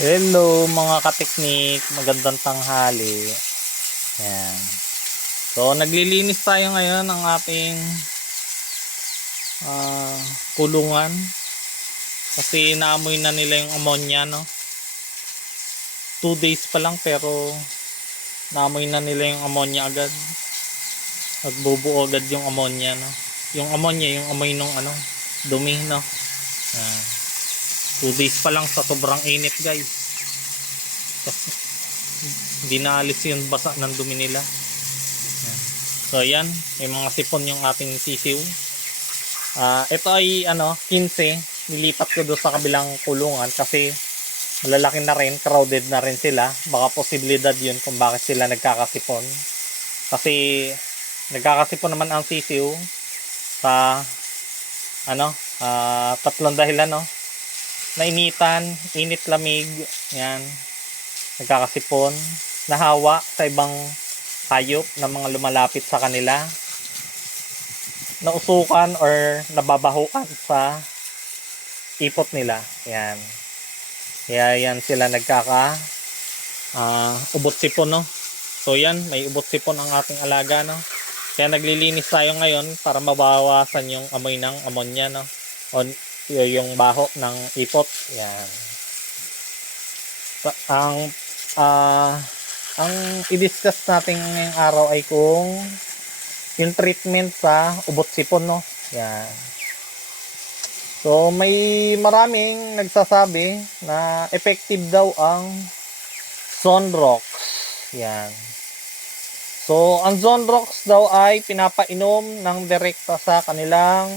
Hello mga kateknik, magandang tanghali. Ayan. So naglilinis tayo ngayon ng ating ah, kulungan kasi naamoy na nila yung ammonia, no. 2 days pa lang pero naamoy na nila yung ammonia agad. Nagbubuo agad yung ammonia, no. Yung ammonia, yung amoy nung dumi, no. Ayan. 2 days pa lang sa sobrang init, guys. Kasi hindi naalis yung basa ng dumi nila. So ayan, may mga sipon yung ating sisiw. Ito ay 15, nilipat ko doon sa kabilang kulungan kasi malalaki na rin, crowded na rin sila. Baka posibilidad yun kung bakit sila nagkakasipon. Kasi nagkakasipon naman ang sisiw sa tatlong dahilan, no. Nainitan, init, lamig, yan. Nagkakasipon, nahawa sa ibang hayop na mga lumalapit sa kanila, nausukan or nababahukan sa ipot nila. Yan. Kaya yan sila nagkaka ubot sipon, no. So yan, may ubot sipon ang ating alaga, no. Kaya naglilinis tayo ngayon para mabawasan yung amoy ng ammonia, no. O yung baho ng ipot. Yan. Ang i-discuss natin ngayong araw ay kung yung treatment sa ubot sipon, no. Yan. So may maraming nagsasabi na effective daw ang Zonrox. Yan. So ang Zonrox daw ay pinapainom ng direkta sa kanilang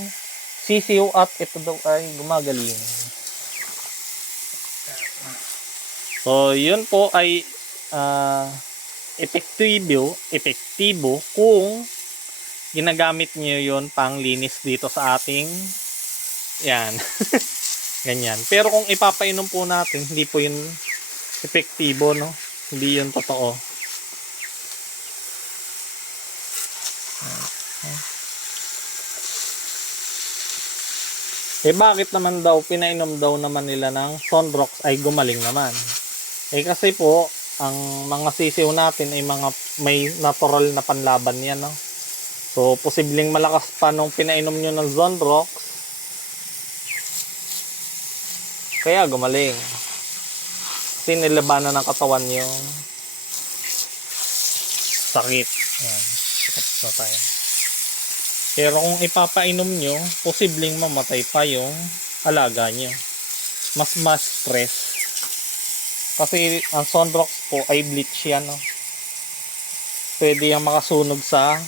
sisiw at ito daw ay gumagaling. So yun po ay epektibo kung ginagamit niyo yon pang linis dito sa ating yan. Ganyan. Pero kung ipapainom po natin, hindi po yun epektibo, no. Hindi yun totoo. Bakit naman daw pinainom daw naman nila ng Zonrox ay gumaling naman? Kasi po ang mga sisiw natin ay may natural na panlaban yan, no. So posibleng malakas pa nung pinainom nyo ng Zonrox kaya gumaling. Kasi nilabanan ng katawan yung sakit. Ayan, tapos na tayo. Pero kung ipapainom nyo, posibleng mamatay pa yung alaga nyo. Mas stress. Kasi ang Zonrox po ay bleach yan, no. Pwede yung makasunog sa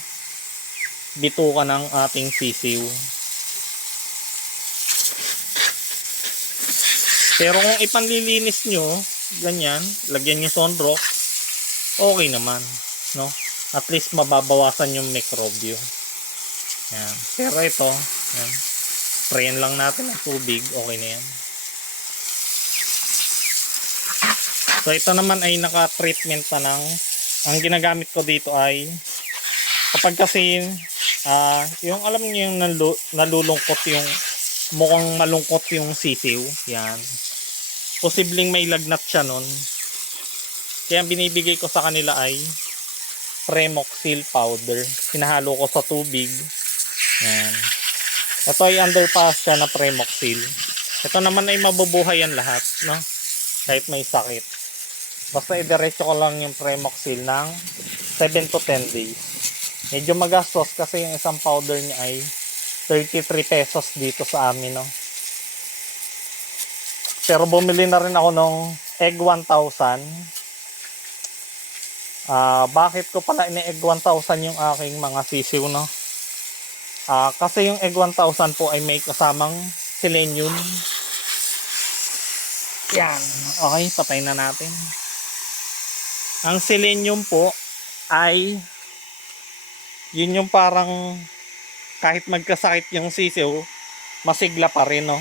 bituka ng ating sisiw. Pero kung ipanlilinis nyo, ganyan, lagyan nyo Zonrox, okay naman, no. At least mababawasan yung mikrobyo. Yan. Pero ito, yan, sprayan lang natin ng tubig, okay na yan. So ito naman ay naka-treatment pa ng, ang ginagamit ko dito ay kapag kasi yung alam niyo yung nalulungkot, yung mukhang malungkot yung sisiw, yan, posibleng may lagnat siya nun. Kaya binibigay ko sa kanila ay Premoxil powder, hinahalo ko sa tubig. Yan. Ito ay underpass siya na Premoxil. Ito naman ay mabubuhay yan lahat, no, kahit may sakit. Basta idiretso ko lang yung Premoxil ng 7 to 10 days. Medyo magastos kasi yung isang powder niya ay 33 pesos dito sa amin, no. Pero bumili na rin ako ng Egg 1000. Bakit ko pala ini-Egg 1000 yung aking mga sisiw, no? Kasi yung Egg 1000 po ay may kasamang selenium. Yan. Okay, patay na natin. Ang selenium po ay yun yung parang kahit magkasakit yung sisiw, masigla pa rin, no?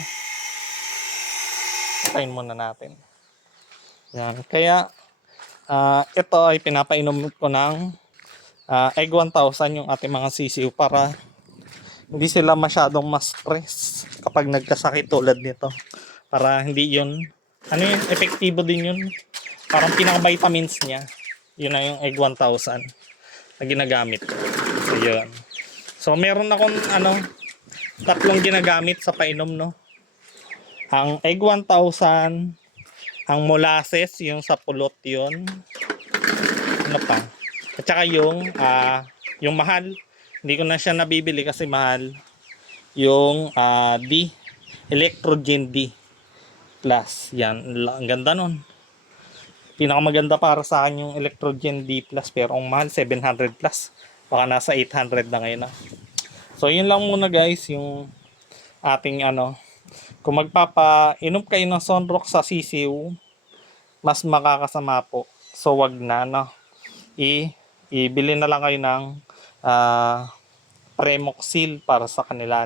Patayin muna natin. Yan. Kaya ito ay pinapainom ko ng Egg 1000 yung ating mga sisiw para hindi sila masyadong ma-stress kapag nagkasakit tulad nito, para hindi yun ano yun, epektibo din yun. Parang pinaka-vitamins niya. Yun na yung egg 1000 na ginagamit ko. So, yun. So, meron akong tatlong ginagamit sa painom, no? Ang egg 1000, ang molasses, yung sa pulot yun. Ano pa? At saka yung mahal. Hindi ko na siya nabibili kasi mahal. Yung Electrogen D Plus. Yan, ang ganda nun. Pinakamaganda para sa akin yung Electrogen D Plus, pero ang mahal 700 plus. Baka nasa 800 na ngayon na. So yun lang muna guys yung ating kung magpapainom kayo ng Sunrock sa sisiw, mas makakasama po. So wag na ibili na lang kayo ng Premoxil para sa kanila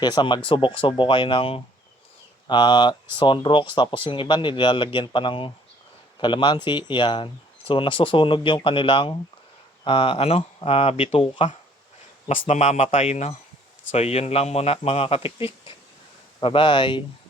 kaysa magsubok-subok kayo ng Sunrock, tapos yung iba nilalagyan pa ng kalamansi, yan. So nasusunog yung kanilang bituka. Mas namamatay na. So yun lang muna mga katiktik. Bye-bye.